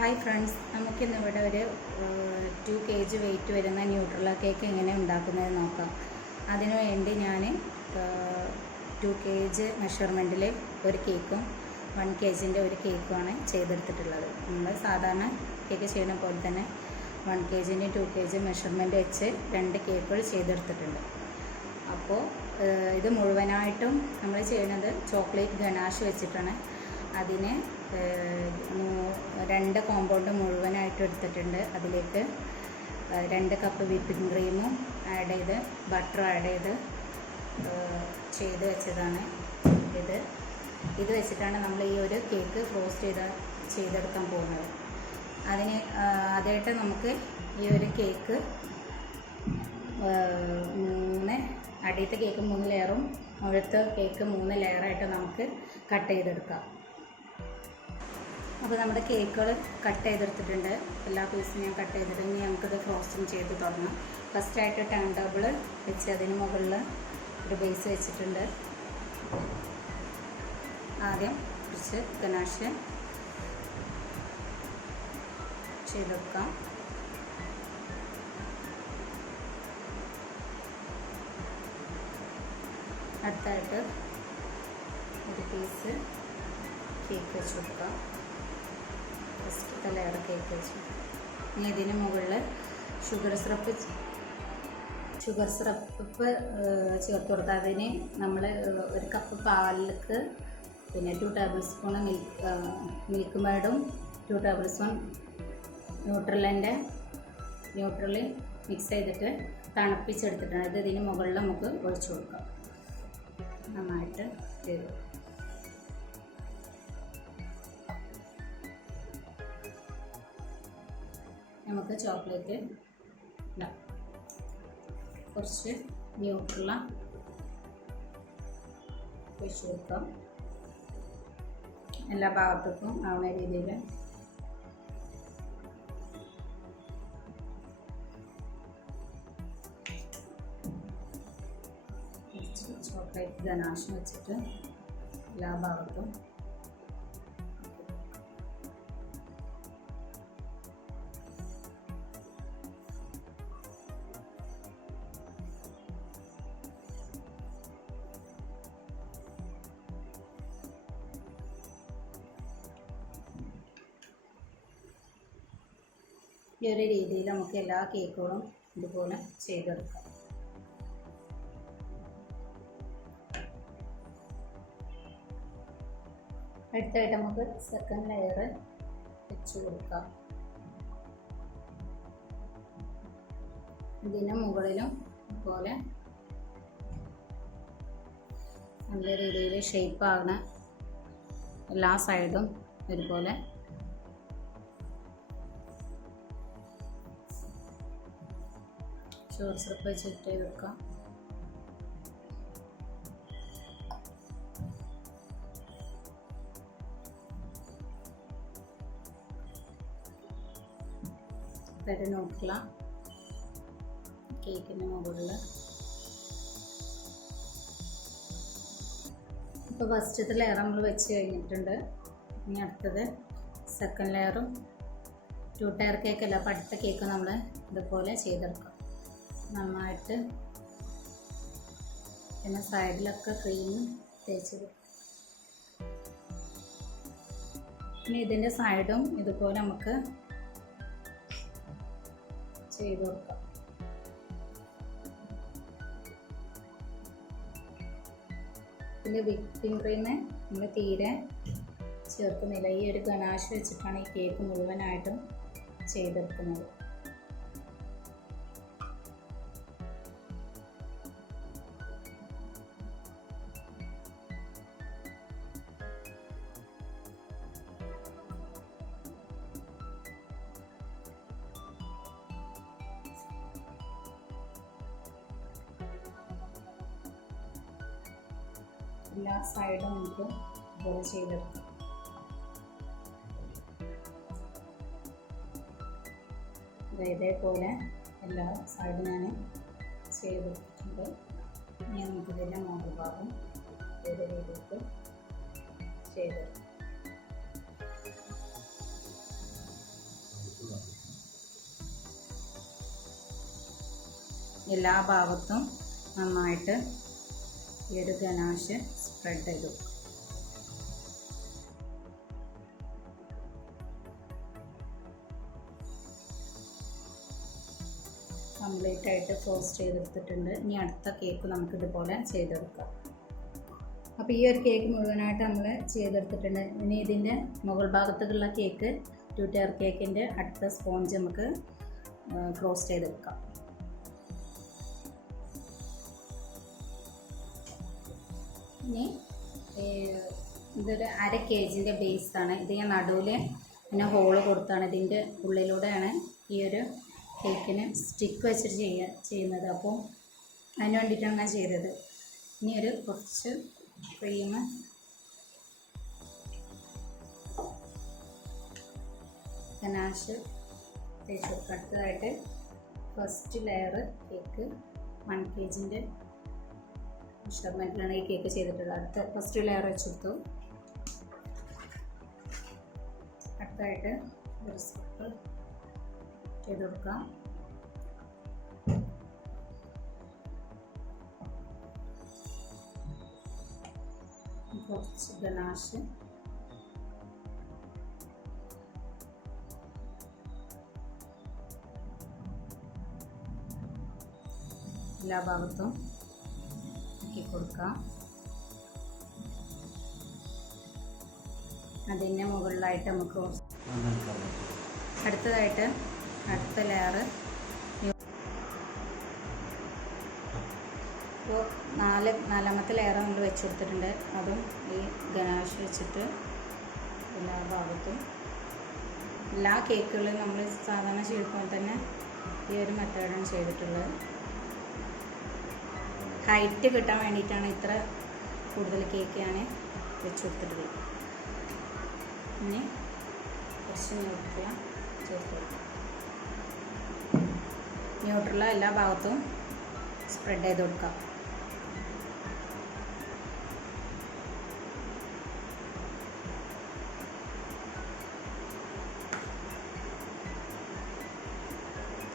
Hi friends, നമുക്കിന്നിവിടെ ഒരു 2 kg wait വരുന്ന ന്യൂട്രല്ല cake എങ്ങനെ ഉണ്ടാക്കുന്നത് നോക്കാം. അതിനു വേണ്ടി ഞാൻ 2 kg മെഷർമെൻറ്റിൽ ഒരു കേക്കും 1 kgൻ്റെ ഒരു കേക്കുമാണ് ചെയ്തെടുത്തിട്ടുള്ളത്. നമ്മൾ സാധാരണ കേക്ക് ചെയ്യുന്ന പോലെ തന്നെ 1 kgൻ്റെ 2 kg മെഷർമെൻറ്റ് വെച്ച് 2 കേക്കുകൾ ചെയ്തെടുത്തിട്ടുണ്ട്. അപ്പോൾ ഇത് മുഴുവനായിട്ടും നമ്മൾ ചെയ്യുന്നത് ചോക്ലേറ്റ് ഗനാഷ് വെച്ചിട്ടാണ്. അതിന് 2 കോമ്പൗണ്ട് മുഴുവനായിട്ട് എടുത്തിട്ടുണ്ട്. അതിലേക്ക് 2 കപ്പ് വിപ്പിംഗ് ക്രീമും ആഡ് ചെയ്ത് ബട്ടർ ആഡ് ചെയ്ത് വെച്ചതാണ്. ഇത് വെച്ചിട്ടാണ് നമ്മൾ ഈ ഒരു കേക്ക് റോസ്റ്റ് ചെയ്തെടുക്കാൻ പോകുന്നത്. അതായിട്ട് നമുക്ക് ഈ ഒരു കേക്ക് അടിയത്തെ കേക്ക് 3 ലെയറും മുഴത്തെ കേക്ക് 3 ലെയറായിട്ട് നമുക്ക് കട്ട് ചെയ്തെടുക്കാം. അപ്പോൾ നമ്മുടെ കേക്കുകൾ കട്ട് ചെയ്തെടുത്തിട്ടുണ്ട്. എല്ലാ പീസും ഞാൻ കട്ട് ചെയ്തിട്ട് ഇനി നമുക്കിത് ഫ്രോസ്റ്റിങ് ചെയ്ത് തുടങ്ങാം. ഫസ്റ്റായിട്ട് ടേൺ ടേബിൾ വെച്ച് അതിന് മുകളിൽ ഒരു ബേസ് വെച്ചിട്ടുണ്ട്. ആദ്യം കുറച്ച് ഗനാഷ് ചെയ്തെടുക്കാം. അടുത്തായിട്ട് ഒരു പീസ് കേക്ക് വെച്ച് കൊടുക്കാം. ഫസ്റ്റത്തെ ലെയർ കേക്ക് വെച്ച് ഇനി ഇതിന് മുകളിൽ ഷുഗർ സിറപ്പ് ചേർത്ത് കൊടുക്കുക. അതിന് നമ്മൾ 1 കപ്പ് പാലിലേക്ക് പിന്നെ 2 ടേബിൾ സ്പൂൺ മിൽക്ക് മേഡും 2 ടേബിൾ സ്പൂൺ ന്യൂട്രലിൻ മിക്സ് ചെയ്തിട്ട് തണുപ്പിച്ചെടുത്തിട്ടാണ്. ഇത് ഇതിന് മുകളിൽ നമുക്ക് ഒഴിച്ചു കൊടുക്കാം. നന്നായിട്ട് ചെയ്തു. നമുക്ക് ചോക്ലേറ്റ് ഇടാം. കുറച്ച് ന്യൂട്രല്ല ഒഴിച്ച് കൊടുക്കാം. എല്ലാ ഭാഗത്തേക്കും ആവുന്ന രീതിയിൽ ചോക്ലേറ്റ് ഗനാഷ് വെച്ചിട്ട് എല്ലാ ഭാഗത്തും ഈ ഒരു രീതിയിൽ നമുക്ക് എല്ലാ കേക്കുകളും ഇതുപോലെ ചെയ്തെടുക്കാം. അടുത്തായിട്ട് നമുക്ക് സെക്കൻഡ് ലെയർ വെച്ച് കൊടുക്കാം. ഇതിന് മുകളിലും ഇതുപോലെ നല്ല രീതിയിൽ ഷേപ്പാണ്. എല്ലാ സൈഡും ഇതുപോലെ ഷുഗർ സിറപ്പ് വെച്ച് ഇട്ട് ചെയ്ത് വെക്കാം. ഇത് നോക്കില്ല കേക്കിൻ്റെ മുകളിൽ. ഇപ്പോൾ ഫസ്റ്റത്തെ ലെയർ നമ്മൾ വെച്ച് കഴിഞ്ഞിട്ടുണ്ട്. ഇനി അടുത്തത് സെക്കൻഡ് ലെയറും 2 ടയർ കേക്കല്ല, അപ്പോൾ അടുത്ത കേക്ക് നമ്മൾ ഇതുപോലെ ചെയ്തെടുക്കാം. നന്നായിട്ട് പിന്നെ സൈഡിലൊക്കെ ക്രീം തേച്ച് ഇനി ഇതിൻ്റെ സൈഡും ഇതുപോലെ നമുക്ക് ചെയ്ത് കൊടുക്കാം. പിന്നെ വിപ്പിംഗ് ക്രീം നമ്മൾ തീരെ ചേർക്കുന്നില്ല. ഈ ഒരു ഗനാഷ് വെച്ചിട്ടാണ് ഈ കേക്ക് മുഴുവനായിട്ടും ചെയ്തെടുക്കുന്നത്. എല്ലാ സൈഡും നമുക്ക് ഇതുപോലെ ചെയ്തെടുക്കാം. ഇതേപോലെ എല്ലാ സൈഡും ഞാൻ ചെയ്തെടുത്തിട്ടുണ്ട്. ഇനി നമുക്കിതിൻ്റെ മുകൾ ഭാഗം ഇതേ രീതിയിൽ ചെയ്തെടുക്കാം. എല്ലാ ഭാഗത്തും നന്നായിട്ട് ഈ ഒരു ഗനാഷ് സ്പ്രെഡ് ചെയ്തു. കംപ്ലീറ്റ് ആയിട്ട് ഫ്രോസ്റ്റ് ചെയ്തെടുത്തിട്ടുണ്ട്. ഇനി അടുത്ത കേക്ക് നമുക്ക് ഇതുപോലെ ചെയ്തെടുക്കാം. അപ്പോൾ ഈ ഒരു കേക്ക് മുഴുവനായിട്ട് നമ്മൾ ചെയ്തെടുത്തിട്ടുണ്ട്. ഇനി ഇതിൻ്റെ മുകൾ ഭാഗത്തേക്കുള്ള കേക്ക് ടയർ കേക്കിൻ്റെ അടുത്ത സ്പോഞ്ച് നമുക്ക് ഫ്രോസ്റ്റ് ചെയ്തെടുക്കാം. ഇനി ഇതൊരു 1/2 kg ബേസാണ്. ഇത് ഞാൻ നടുവിൽ പിന്നെ ഹോള് കൊടുത്താണ്. ഇതിൻ്റെ ഉള്ളിലൂടെയാണ് ഈ ഒരു കേക്കിന് സ്റ്റിക്ക് വെച്ചിട്ട് ചെയ്യുന്നത്. അപ്പോൾ അതിന് വേണ്ടിയിട്ടാണ് ഞാൻ ചെയ്തത്. ഇനി ഒരു കുറച്ച് ക്രീം ഗനാഷ് തേച്ച് കൊടുക്കുക. അടുത്തതായിട്ട് ഫസ്റ്റ് ലെയർ കേക്ക് 1 kg മെഷർമെൻറ്റിലാണ് ഈ കേക്ക് ചെയ്തിട്ടുള്ളത്. അടുത്ത ഫസ്റ്റ് ലെയർ വെച്ച് കൊടുത്തു. അടുത്തായിട്ട് ഒരു സ്റ്റിക്ക് ചെയ്ത് കൊടുക്കാം. കുറച്ച് ഗനാഷ് എല്ലാ ഭാഗത്തും ആക്കി കൊടുക്കാം. അതിൻ്റെ മുകളിലായിട്ട് നമുക്ക് അടുത്തതായിട്ട് അടുത്ത ലെയർ ഇപ്പോൾ നാലാമത്തെ ലെയർ നമ്മൾ വെച്ച് കൊടുത്തിട്ടുണ്ട്. അതും ഈ ഗനാഷ് വെച്ചിട്ട് എല്ലാ ഭാഗത്തും എല്ലാ കേക്കുകളും നമ്മൾ സാധാരണ ചെയ്യുമ്പോൾ തന്നെ ഈ ഒരു മെത്തേഡാണ് ചെയ്തിട്ടുള്ളത്. ഹൈറ്റ് കിട്ടാൻ വേണ്ടിയിട്ടാണ് ഇത്ര കൂടുതൽ കേക്ക് ഞാൻ വെച്ച് കൊടുത്തിട്ടുള്ളത്. ഇനി കുറച്ച് ന്യൂട്രല ചേർത്ത് കൊടുക്കാം. ന്യൂട്രല എല്ലാ ഭാഗത്തും സ്പ്രെഡ് ചെയ്ത് കൊടുക്കാം.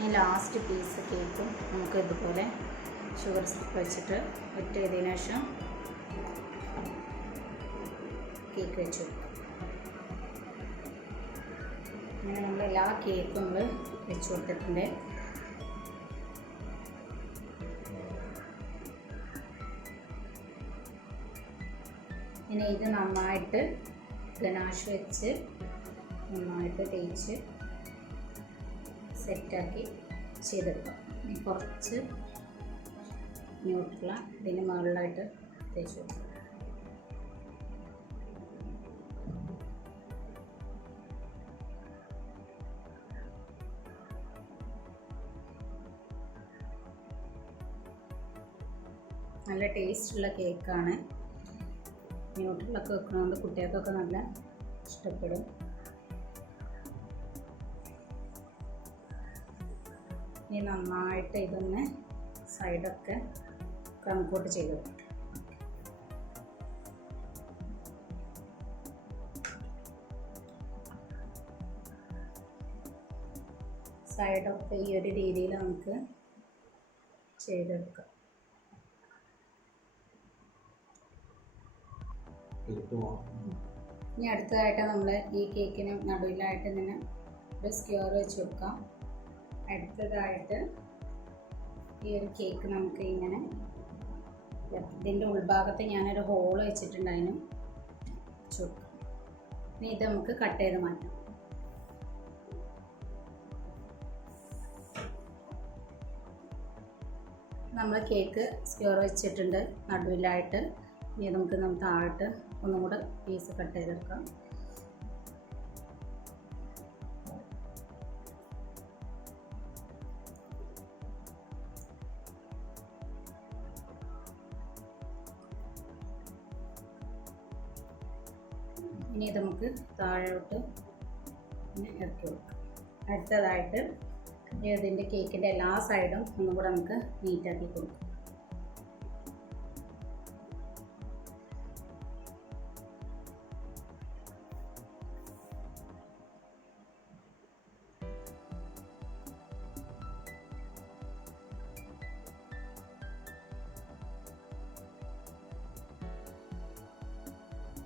ഈ ലാസ്റ്റ് പീസ് കേക്കും നമുക്ക് ഇതുപോലെ ഷുഗർ സ്റ്റിക്ക് വെച്ചിട്ട് വെറ്റ് ചെയ്തതിന് ശേഷം കേക്ക് വെച്ച് കൊടുക്കാം. അങ്ങനെ നമ്മൾ എല്ലാ കേക്കും നമ്മൾ വെച്ച് കൊടുത്തിട്ടുണ്ട്. ഇനി ഇത് നന്നായിട്ട് ഗനാഷ് വെച്ച് നന്നായിട്ട് തേച്ച് സെറ്റാക്കി ചെയ്തെടുക്കാം. ഇനി കുറച്ച് ന്യൂട്രല ഇതിന് മുകളിലായിട്ട് തേച്ച് കൊടുക്കാം. നല്ല ടേസ്റ്റുള്ള കേക്കാണ്. ന്യൂട്രലൊക്കെ വെക്കുന്നതുകൊണ്ട് കുട്ടികൾക്കൊക്കെ നല്ല ഇഷ്ടപ്പെടും. ഇനി നന്നായിട്ട് ഇതൊന്ന് സൈഡൊക്കെ ക്രം കോട്ട് ചെയ്ത് കൊടുക്കും. സൈഡൊക്കെ ഈ ഒരു രീതിയിൽ നമുക്ക് ചെയ്തെടുക്കാം. ഇനി അടുത്തതായിട്ട് നമ്മൾ ഈ കേക്കിന് നടുവിലായിട്ട് ഇങ്ങനെ ഒരു സ്ക്വയർ വെച്ച് കൊടുക്കാം. അടുത്തതായിട്ട് ഈ ഒരു കേക്ക് നമുക്ക് ഇങ്ങനെ ഇതിൻ്റെ ഉൾഭാഗത്ത് ഞാനൊരു ഹോൾ വെച്ചിട്ടുണ്ടായിരുന്നു വെച്ച് കൊടുക്കാം. ഇനി ഇത് നമുക്ക് കട്ട് ചെയ്ത് മാറ്റാം. നമ്മൾ കേക്ക് സ്ക്വയർ വെച്ചിട്ടുണ്ട് നടുവിലായിട്ട്. ഇനി നമുക്ക് താഴോട്ട് ഒന്നും കൂടെ പീസ് കട്ട് ചെയ്തെടുക്കാം. ഇനി ഇത് നമുക്ക് താഴോട്ട് ഇറക്കി കൊടുക്കാം. അടുത്തതായിട്ട് ഇതിൻ്റെ കേക്കിൻ്റെ എല്ലാ സൈഡും ഒന്നും കൂടെ നമുക്ക് നീറ്റാക്കി കൊടുക്കാം.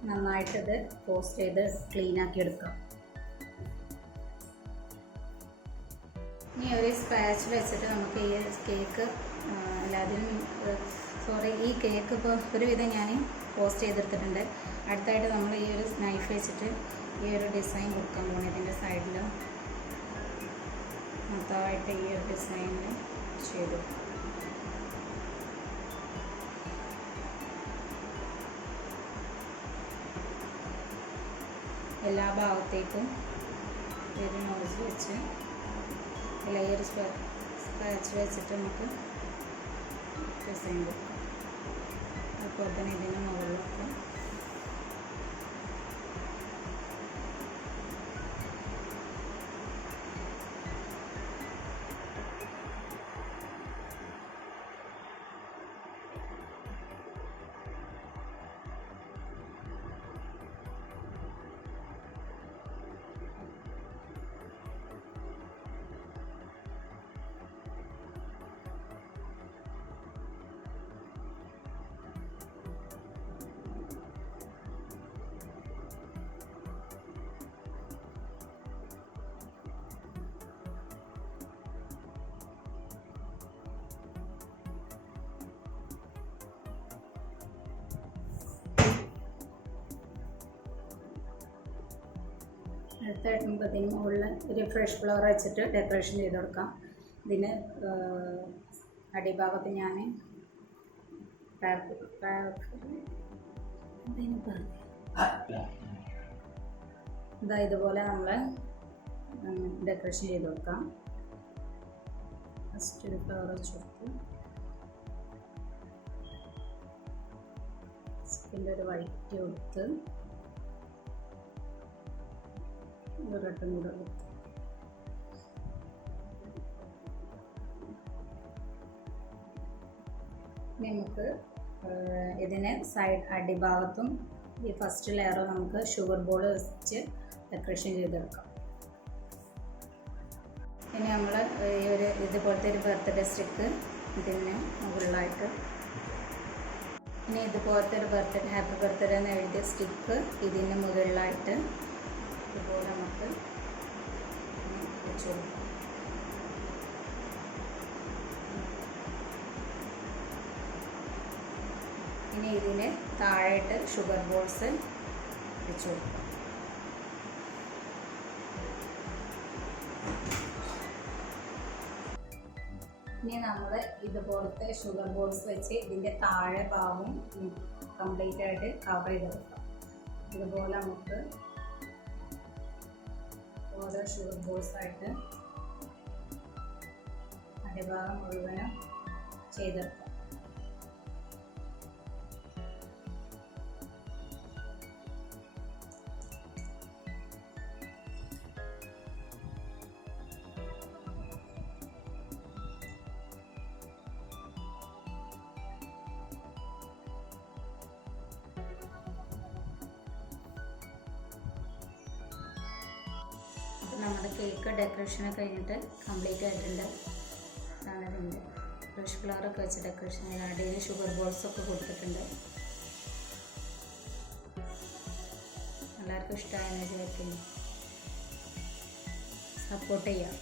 നന്നായിട്ടിത് ടോസ്റ്റ് ചെയ്ത് ക്ലീനാക്കി എടുക്കാം. ഇനി ഒരു സ്പാച്ച് വെച്ചിട്ട് നമുക്ക് ഈ കേക്ക് ഈ കേക്ക് ഇപ്പോൾ ഒരുവിധം ഞാൻ പോസ്റ്റ് ചെയ്തെടുത്തിട്ടുണ്ട്. അടുത്തായിട്ട് നമ്മൾ ഈ ഒരു നൈഫ് വെച്ചിട്ട് ഈ ഒരു ഡിസൈൻ കൊടുക്കാൻ പോകണം. ഇതിൻ്റെ സൈഡിൽ മൊത്തമായിട്ട് ഈ ഒരു ഡിസൈനിൽ ചെയ്തു. എല്ലാ ഭാഗത്തേക്കും ഒരു നോസ് വെച്ച് ലെയർ സ്പാച്ച് വെച്ചിട്ട് നമുക്ക് ഡിസൈൻ കൊടുക്കാം. അതുപോലെ തന്നെ ഇതിന് മുകളിലൊക്കെ അടുത്തായിട്ട് നമുക്ക് അതിന് മുകളിൽ ഒരു ഫ്രഷ് ഫ്ലവർ വെച്ചിട്ട് ഡെക്കറേഷൻ ചെയ്ത് കൊടുക്കാം. ഇതിന് അടിഭാഗത്ത് ഞാൻ ഇതുപോലെ നമ്മൾ ഡെക്കറേഷൻ ചെയ്ത് കൊടുക്കാം. ഫസ്റ്റ് ഒരു ഫ്ലവർ വെച്ച് കൊടുത്ത് സെക്കൻഡ് ഒരു വൈറ്റ് കൊടുത്ത് ഒരട്ടം കൂടെ കൊടുത്ത് നമുക്ക് ഇതിന് സൈഡ് അടിഭാഗത്തും ഈ ഫസ്റ്റ് ലെയർ നമുക്ക് ഷുഗർ ബോൾ വെച്ച് ഡെക്കറേഷൻ ചെയ്തെടുക്കാം. ഇനി നമ്മൾ ഈ ഒരു ഇതുപോലത്തെ ഒരു ബർത്ത്ഡേ സ്റ്റിക്ക് ഇതിന് മുകളിലായിട്ട്, ഇനി ഇതുപോലത്തെ ഒരു ഹാപ്പി ബർത്ത്ഡേ എന്ന് എഴുതിയ സ്റ്റിക്ക് ഇതിന് മുകളിലായിട്ട് ഇതുപോലെ നമുക്ക് വെച്ച് കൊടുക്കാം. ഇനി ഇതിന് താഴെയിട്ട് ഷുഗർ ബോൾസ് വെച്ച് കൊടുക്കാം. ഇനി നമ്മൾ ഇതുപോലത്തെ ഷുഗർ ബോൾസ് വെച്ച് ഇതിൻ്റെ താഴെ ഭാഗം കംപ്ലീറ്റ് ആയിട്ട് കവർ ചെയ്ത് കൊടുക്കാം. ഇതുപോലെ നമുക്ക് ഓരോ ഷുഗർ ബോൾസ് ആയിട്ട് അടിഭാഗം മുഴുവനും ചെയ്തെടുക്കാം. നമ്മുടെ കേക്ക് ഡെക്കറേഷനൊക്കെ കഴിഞ്ഞിട്ട് കംപ്ലീറ്റ് ആയിട്ടുണ്ട്. അതിൻ്റെ ഫ്രഷ് ഫ്ലവറൊക്കെ വെച്ച് ഡെക്കറേഷൻ ചെയ്ത് അടിയിൽ ഷുഗർ ബോൾസൊക്കെ കൊടുത്തിട്ടുണ്ട്. എല്ലാവർക്കും ഇഷ്ടമായെന്ന് വിചാരിക്കുന്നു. സപ്പോർട്ട് ചെയ്യാം.